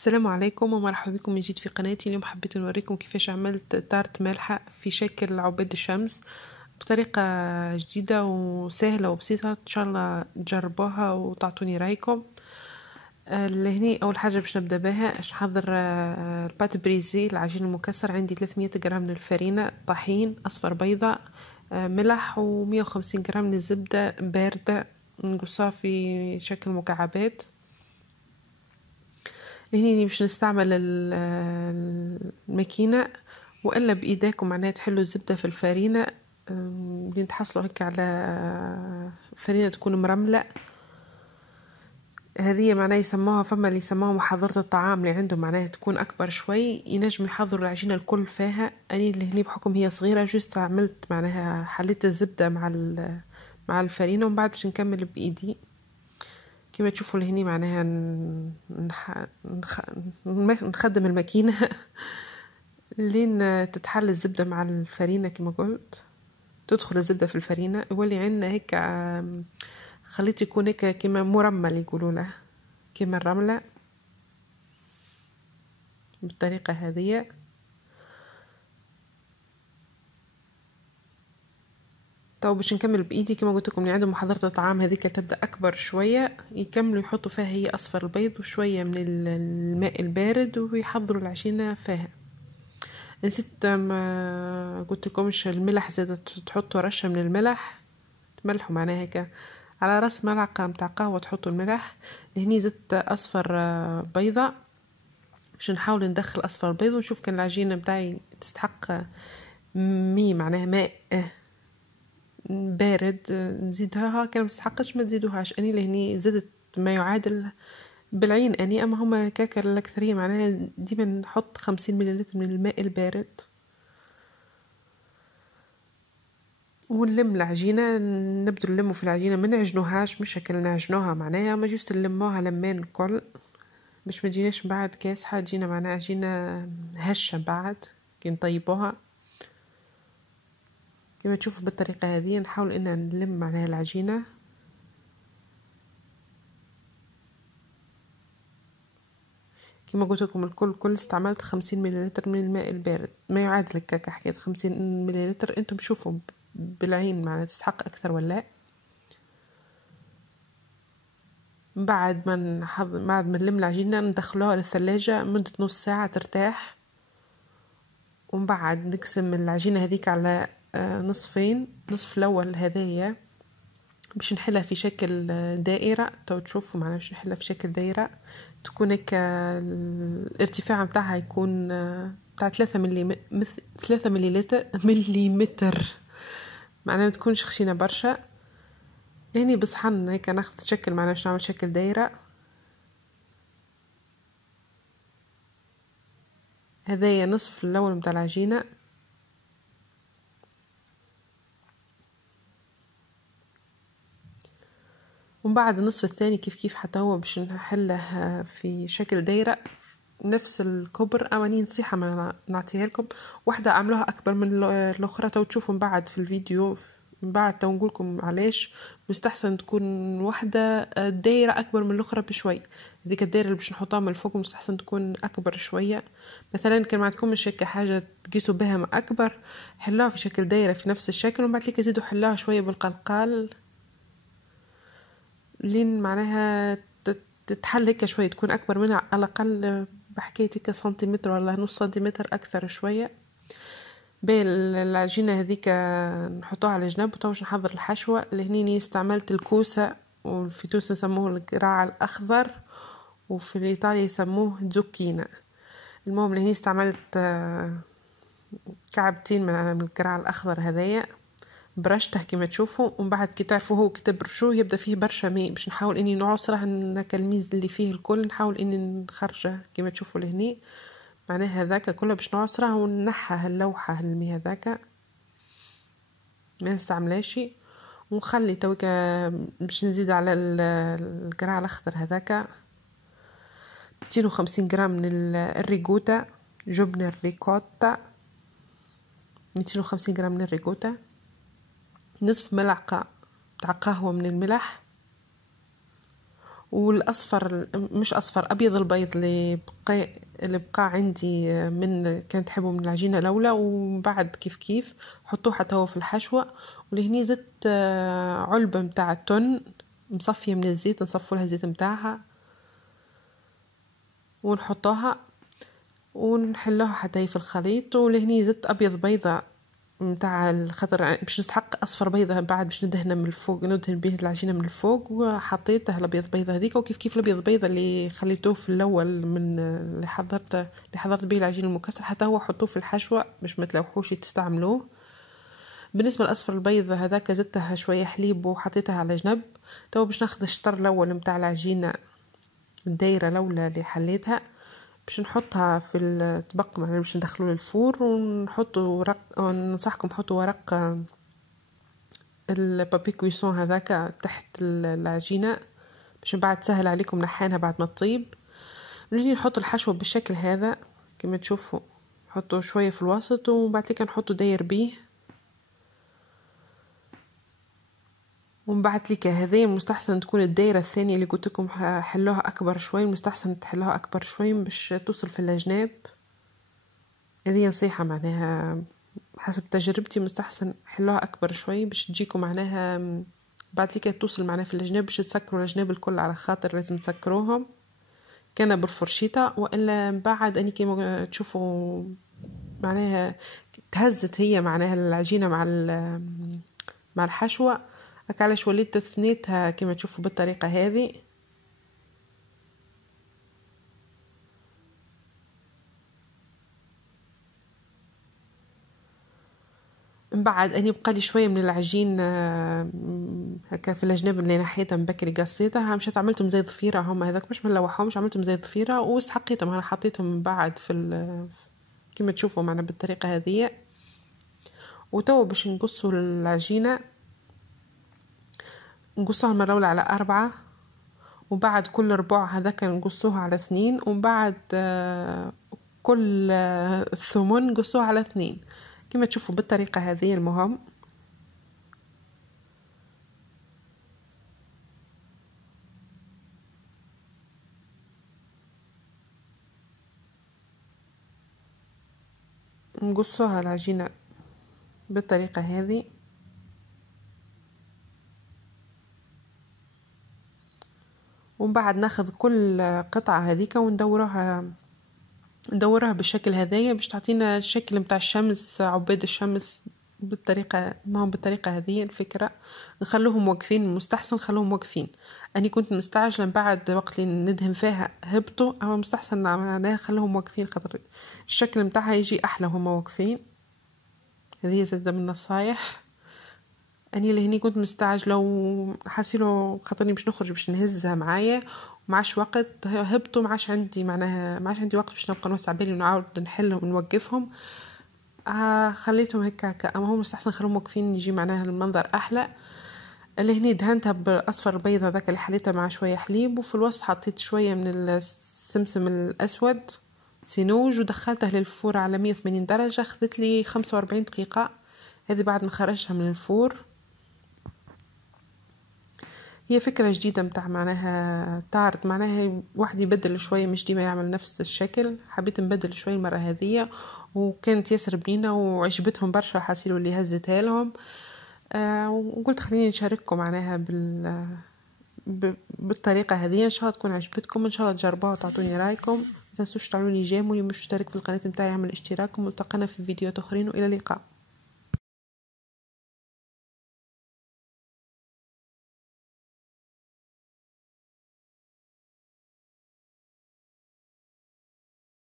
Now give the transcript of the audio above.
السلام عليكم ومرحبا بكم من جديد في قناتي. اليوم حبيت نوريكم كيفاش عملت تارت مالحة في شكل عباد الشمس بطريقة جديدة وسهلة وبسيطة. ان شاء الله تجربوها وتعطوني رايكم. لهني اول حاجة باش نبدا بها باش نحضر البات بريزي العجين المكسر. عندي 300 جرام من الفرينة، طحين اصفر بيضاء، ملح و150 جرام من الزبدة باردة نقصها في شكل مكعبات. هني باش نستعمل الماكينة والا بايديكم معناها تحلوا الزبدة في الفرينة اللي تحصلوا هيك على فرينة تكون مرملة. هذه معناها يسموها، فما اللي يسموها محضرة الطعام اللي عندهم معناها تكون اكبر شوي، ينجم يحضروا العجينة الكل فيها. اني اللي هني بحكم هي صغيرة جست عملت معناها حليت الزبدة مع الفرينة ومن بعد باش نكمل بايدي كما تشوفوا لهني معناها نخدم الماكينة لين تتحل الزبدة مع الفرينة. كما قلت تدخل الزبدة في الفرينة يولي عندنا هيك خليط يكون هيك كما مرمل يقولوا له، كما الرملة بالطريقة هذه. تو باش نكمل بايدي كما قلت لكم اللي عندهم محضرة الطعام هذيك تبدا اكبر شويه، يكملوا يحطوا فيها هي اصفر البيض وشويه من الماء البارد ويحضروا العجينه فيها. نسيت ما قلت لكمش الملح، زادت تحطوا رشه من الملح تملحوا معناها هيك على راس ملعقه متاع قهوه تحطوا الملح. لهني زدت اصفر بيضه باش نحاول ندخل اصفر بيض ونشوف كان العجينه بتاعي تستحق معناها ماء بارد نزيدها. كان مستحقش ما تزيدوهاش. اني لهني زدت ما يعادل بالعين اني، اما هما كاكا الاكثريه معناها ديما نحط 50 مليلتر من الماء البارد ونلم العجينه. نبدو نلمو في العجينه ما نعجنوهاش، مش هكا نعجنوها معناها، ما جوست نلموها لمين الكل باش ما تجيناش بعد كاسحه، تجينا معناها عجينه هشه بعد كي نطيبوها. كما تشوفوا بالطريقه هذه نحاول ان نلم معناها العجينه. كما قلت لكم الكل استعملت 50 مليلتر من الماء البارد، ما يعادل هكاك حكايه 50 مليلتر. انتم شوفوا بالعين معناها تستحق اكثر ولا. بعد ما نلم العجينه ندخلوها للثلاجه مده نص ساعه ترتاح، ومن بعد نقسم العجينه هذيك على نصفين. نصف الاول هذايا باش نحلها في شكل دائره، تو تشوفوا معناها باش نحلها في شكل دائره تكون هيك الارتفاع متاعها يكون بتاع 3 مليمتر معناها ما تكونش خشينه برشا. هني بصحن هيك ناخذ شكل معناها باش نعمل شكل دايره. هذايا نصف الاول متاع العجينه، ومن بعد النصف الثاني كيف حتى هو باش نحله في شكل دايره نفس الكبر. اماني نصيحه ما نعطيها لكم واحده اعملوها اكبر من الاخرى، تو تشوفوا من بعد في الفيديو من بعد تو نقولكم علاش مستحسن تكون واحده دايره اكبر من الاخرى بشوي. هذيك الدايره اللي باش نحطها من الفوق مستحسن تكون اكبر شويه. مثلا كان ما عندكمش هيك حاجه تقيسوا بها ما اكبر، حلوها في شكل دايره في نفس الشكل ومن بعد ليك زيدوا حلوها شويه بالقلقال لين معناها تتحل هيك شويه تكون اكبر منها على الاقل بحكايه هيك سنتيمتر ولا نص سنتيمتر اكثر شويه. بين العجينه هذيك نحطوها على جنب وتو باش نحضر الحشوه. لهني استعملت الكوسه، وفي تونس يسموه القراع الاخضر وفي ايطاليا يسموه زوكينا. المهم لهني استعملت كعبتين من القراع الاخضر هذايا برشته كما تشوفوا. ومن بعد كي تعرفوا هو كي تبرشوه يبدا فيه برشا ماء باش نحاول اني نعصره هكا الميز اللي فيه الكل نحاول اني نخرجه كما تشوفوا لهني معناها هذاك كله باش نعصره وننحى اللوحه الماء هذاك ما نستعملاش. ونخلي تويكا باش نزيد على القراع الاخضر هذاك 250 جرام من الريكوتا، جبن الريكوتا 250 جرام من الريكوتا، نصف ملعقة تاع قهوة من الملح، والاصفر مش اصفر ابيض البيض اللي بقى عندي من كانت تحبه من العجينه الاولى، وبعد كيف حطوه حتى هو في الحشوه. ولهني زدت علبه متاع التن مصفيه من الزيت، نصفوا لها الزيت متاعها ونحطوها ونحلوها حتى في الخليط. ولهني زدت ابيض بيضه متاع الخضر باش نستحق اصفر بيضه بعد باش ندهنه من الفوق، ندهن به العجينه من الفوق. وحطيته الابيض بيضه هذيك، وكيف الابيض بيضه اللي خليتوه في الاول من اللي حضرت به العجين المكسر حتى هو حطوه في الحشوه باش ما تلوحوش تستعملوه. بالنسبه لاصفر البيضه هذاك زدتها شويه حليب وحطيتها على جنب. تو باش ناخذ الشطر الاول متاع العجينه الدايره الاولى اللي حليتها باش نحطها في الطبق معنا باش ندخلوه للفور. ونحطوا ورق، ننصحكم حطوا ورق البابي كويسون هذاك تحت العجينه باش بعد سهل عليكم لحانها بعد ما تطيب. نجي نحط الحشوه بالشكل هذا كما تشوفوا، نحطوا شويه في الوسط وبعد كده نحطوا داير بيه. ومن بعد ليك هذه مستحسن تكون الدايره الثانيه اللي قلت لكم حلوها اكبر شوي، مستحسن تحلوها اكبر شوي باش توصل في الجناب. هذه نصيحه معناها حسب تجربتي، مستحسن حلوها اكبر شوي باش تجيكم معناها بعد ليك توصل معناها في الجناب باش تسكروا الجناب الكل، على خاطر لازم تسكروهم كان بالفرشيطه والا بعد اني كيما تشوفوا معناها تهزت هي معناها العجينه مع الحشوه. علاش وليت تثنيتها كما تشوفوا بالطريقه هذه. من بعد اني بقى لي شويه من العجين هكا في الجناب اللي نحيتها من بكري قصيتها، مشيت عملتهم زي ضفيره، هما هذاك مش ملوحهمش، عملتهم زي ضفيره واستحقيتهم. انا حطيتهم من بعد في كما تشوفوا معنا بالطريقه هذه. وتو باش نقصوا العجينه، نقصوها المره الاولى على 4 وبعد كل ربع هذاك نقصوها على 2 وبعد كل الثمن نقصوها على 2 كما تشوفوا بالطريقة هذه. المهم نقصوها العجينة بالطريقة هذه. ومن بعد ناخذ كل قطعة هذيك وندورها بالشكل هذايا باش تعطينا الشكل متاع الشمس، عباد الشمس بالطريقه. ما هو بالطريقه هذه الفكره، نخلوهم واقفين، مستحسن نخلوهم واقفين. اني كنت مستعجله من بعد وقت اللي ندهن فيها هبطوا، اما مستحسن معناها خلوهم واقفين خاطر الشكل متاعها يجي احلى هما واقفين. هذه زاده من النصايح. اني لهني كنت مستعجله وحاسيلو خاطرني باش نخرج باش نهزها معايا ومعاش وقت، هبطوا معاش عندي وقت باش نبقى نوسع بالي ونعاود نحلهم ونوقفهم. خليتهم هكا اما هم مستحسن خلوهم واقفين يجي معناها المنظر احلى. اللي هني دهنتها باصفر بيضه ذاك اللي حليتها مع شويه حليب، وفي الوسط حطيت شويه من السمسم الاسود سينوج ودخلته للفور على 180 درجه. خذت لي 45 دقيقه. هذه بعد ما خرجتها من الفور. هي فكرة جديدة متاع معناها تعرض معناها واحد يبدل شوية مش ديما يعمل نفس الشكل. حبيت نبدل شوية المرة هذية وكانت ياسر بنينة وعجبتهم برشا، حاسيلو اللي هزتها لهم. وقلت خليني نشارككم معناها بالطريقة هذه. ان شاء الله تكون عجبتكم، ان شاء الله تجربوها وتعطوني رايكم. ما تنسوش تعملوا لي جيم واللي مش مشترك في القناة متاعي يعمل اشتراك. ونلتقينا في فيديوهات اخرين والى اللقاء.